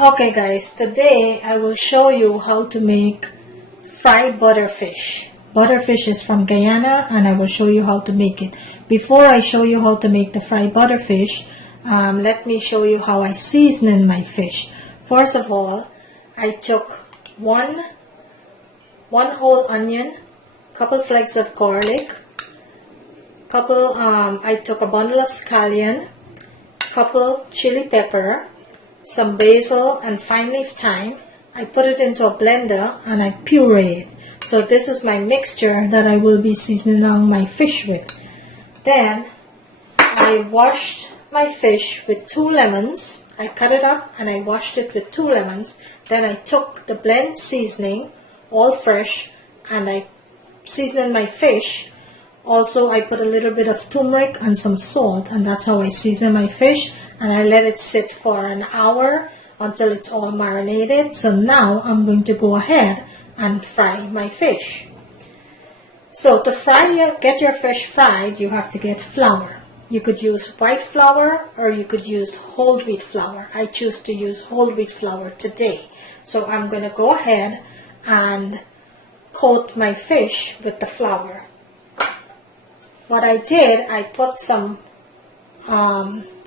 Okay guys, today I will show you how to make fried butterfish. Butterfish is from Guyana and I will show you how to make it. Before I show you how to make the fried butterfish, let me show you how I season my fish. First of all, I took one whole onion, couple flakes of garlic, I took a bundle of scallion, couple chili pepper, some basil and fine leaf thyme. I put it into a blender and I puree it. So this is my mixture that I will be seasoning my fish with. Then I washed my fish with 2 lemons. I cut it up and I washed it with 2 lemons. Then I took the blend seasoning, all fresh, and I seasoned my fish. Also, I put a little bit of turmeric and some salt, and that's how I season my fish. And I let it sit for an hour until it's all marinated. So now I'm going to go ahead and fry my fish. So to get your fish fried, you have to get flour. You could use white flour or you could use whole wheat flour. I choose to use whole wheat flour today. So I'm going to go ahead and coat my fish with the flour. What I did, I put some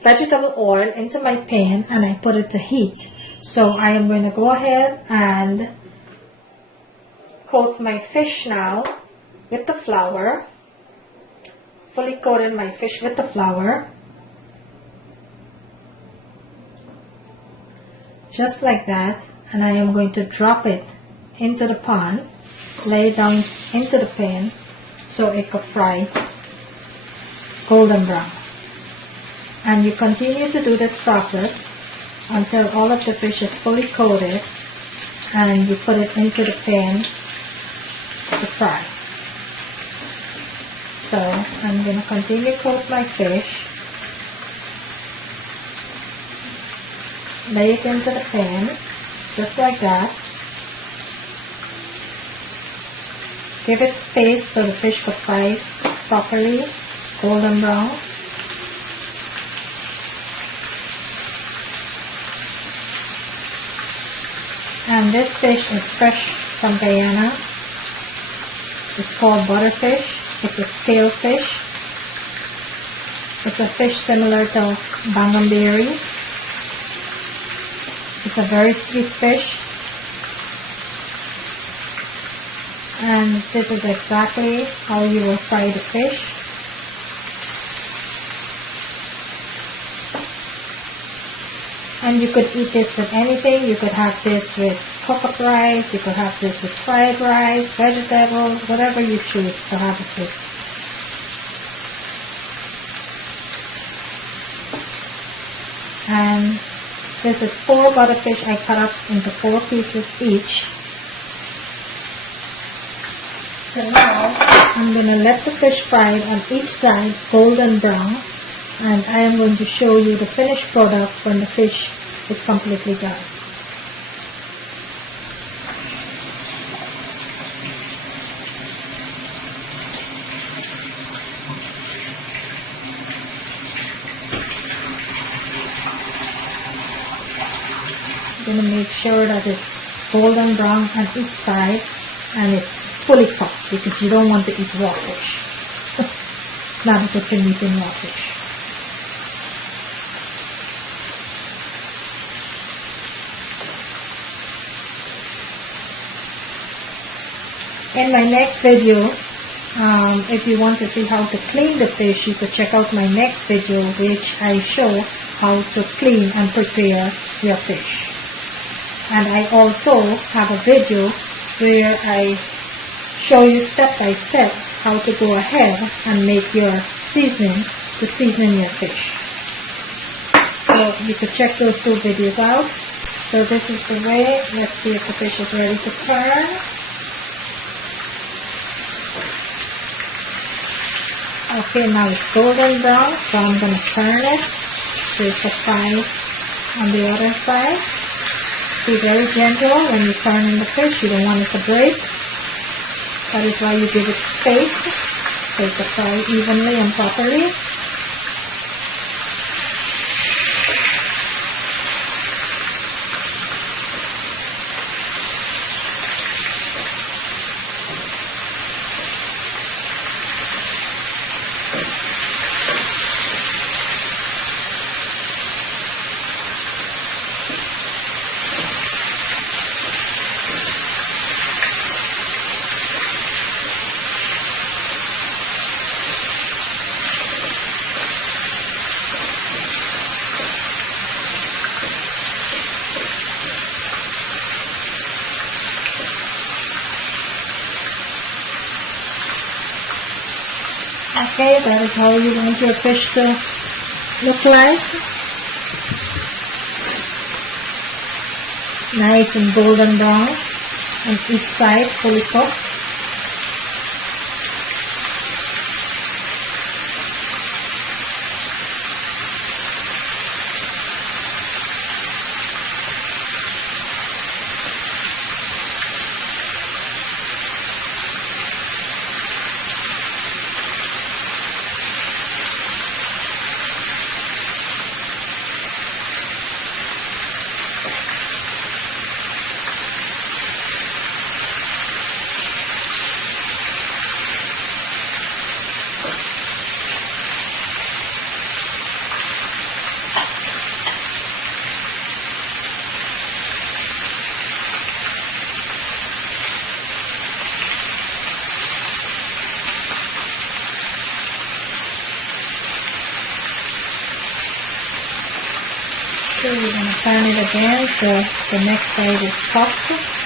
vegetable oil into my pan and I put it to heat. So I am going to go ahead and coat my fish now with the flour. Fully coated my fish with the flour. Just like that. And I am going to drop it into the pan, lay it down into the pan so it could fry golden brown. And you continue to do this process until all of the fish is fully coated and you put it into the pan to fry. So I'm going to continue to coat my fish, lay it into the pan just like that. Give it space so the fish can fry properly, golden brown. And this fish is fresh from Guyana. It's called butterfish. It's a scale fish. It's a fish similar to bangamberry. It's a very sweet fish. And this is exactly how you will fry the fish. And you could eat this with anything. You could have this with cooked rice. You could have this with fried rice, vegetables, whatever you choose to have it with. And this is 4 butterfish I cut up into 4 pieces each. So now I'm going to let the fish fry on each side golden brown. And I am going to show you the finished product when the fish is completely done. I'm going to make sure that it's golden brown on each side and it's fully cooked because you don't want to eat raw fish. It's not a good thing eating raw fish. In my next video, if you want to see how to clean the fish, you could check out my next video which I show how to clean and prepare your fish. And I also have a video where I show you step by step how to go ahead and make your seasoning to season your fish. So you could check those 2 videos out. So this is the way. Let's see if the fish is ready to turn. Okay, now it's golden brown, so I'm going to turn it so it's a fry on the other side. Be very gentle when you turn in the fish, you don't want it to break. That is why you give it space so it can fry evenly and properly. Okay, that is how you want your fish to look like. Nice and golden brown on each side, fully cooked. So we're going to turn it again so the next side is cooked.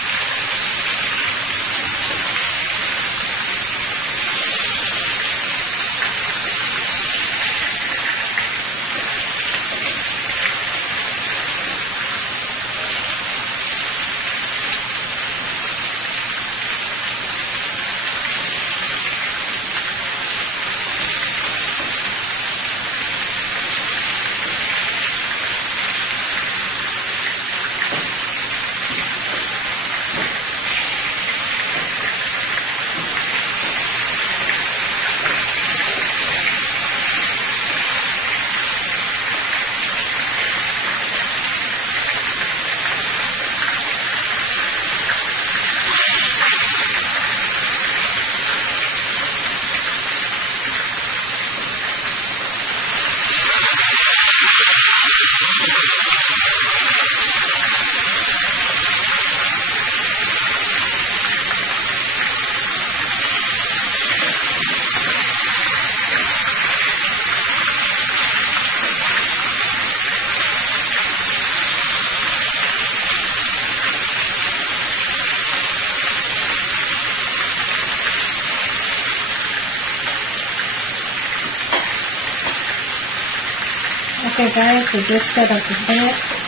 Okay guys, so this set of the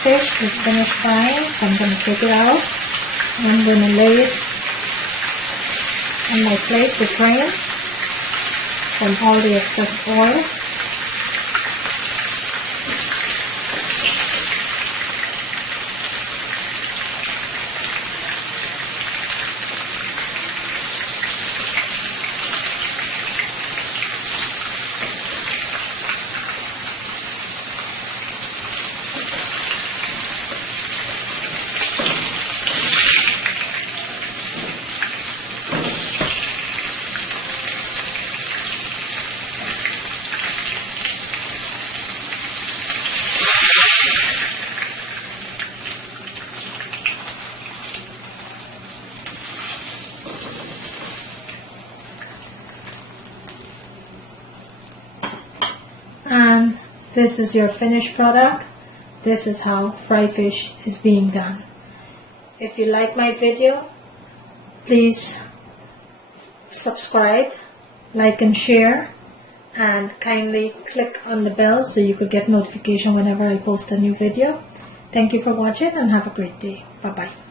fish is finished frying, so I'm going to take it out. And I'm going to lay it on my plate to drain from all the excess oil. And this is your finished product. This is how fried fish is being done. If you like my video, please subscribe, like and share, and kindly click on the bell so you could get notification whenever I post a new video. Thank you for watching and have a great day. Bye bye.